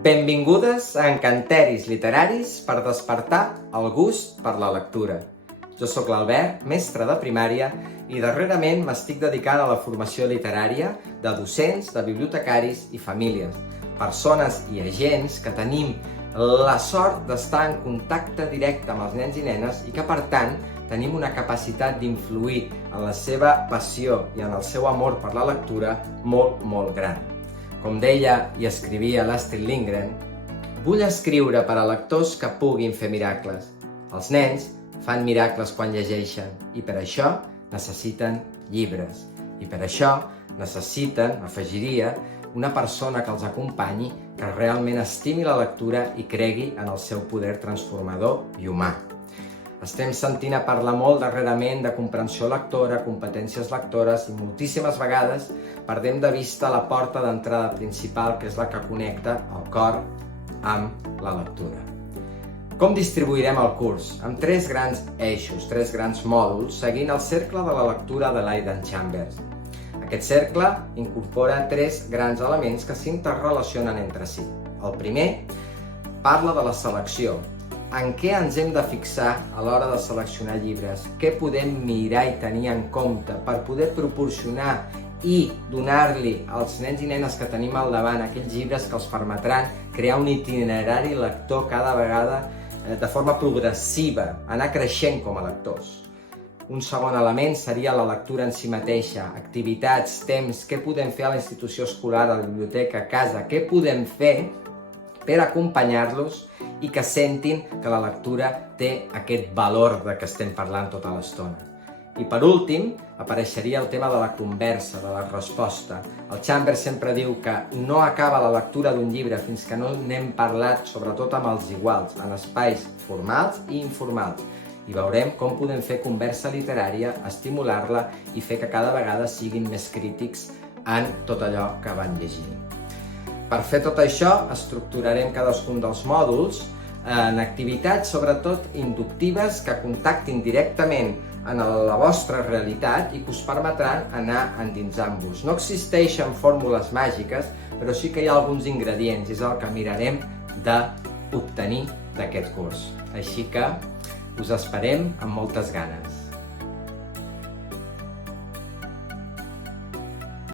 Benvingudes a Encanteris literaris per despertar el gust per la lectura. Jo sóc l'Albert, mestre de primària, i darrerament m'estic dedicant a la formació literària de docents, de bibliotecaris i famílies, persones i agents que tenim la sort d'estar en contacte directe amb els nens i nenes i que, per tant, tenim una capacitat d'influir en la seva passió i en el seu amor per la lectura molt, molt gran. Com deia i escrivia l'Astrid Lindgren, vull escriure per a lectors que puguin fer miracles. Els nens fan miracles quan llegeixen i per això necessiten llibres. I per això necessiten, afegiria, una persona que els acompanyi, que realment estimi la lectura i cregui en el seu poder transformador i humà. Estem sentint a parlar molt darrerament de comprensió lectora, competències lectores i moltíssimes vegades perdem de vista la porta d'entrada principal, que és la que connecta el cor amb la lectura. Com distribuirem el curs? Amb tres grans eixos, tres grans mòduls, seguint el cercle de la lectura de l'Aidan Chambers. Aquest cercle incorpora tres grans elements que s'interrelacionen entre si. El primer parla de la selecció. En què ens hem de fixar a l'hora de seleccionar llibres? Què podem mirar i tenir en compte per poder proporcionar i donar-li als nens i nenes que tenim al davant aquells llibres que els permetran crear un itinerari lector cada vegada de forma progressiva, anar creixent com a lectors. Un segon element seria la lectura en si mateixa, activitats, temps, què podem fer a la institució escolar, a la biblioteca, a casa, què podem fer per acompanyar-los i que sentin que la lectura té aquest valor de què estem parlant tota l'estona. I per últim, apareixeria el tema de la conversa, de la resposta. El Chambers sempre diu que no acaba la lectura d'un llibre fins que no n'hem parlat, sobretot amb els iguals, en espais formals i informals. I veurem com podem fer conversa literària, estimular-la i fer que cada vegada siguin més crítics en tot allò que van llegint. Per fer tot això, estructurarem cadascun dels mòduls en activitats, sobretot inductives, que contactin directament en la vostra realitat i que us permetran anar endinsant-vos. No existeixen fórmules màgiques, però sí que hi ha alguns ingredients, és el que mirarem d'obtenir d'aquest curs. Així que us esperem amb moltes ganes.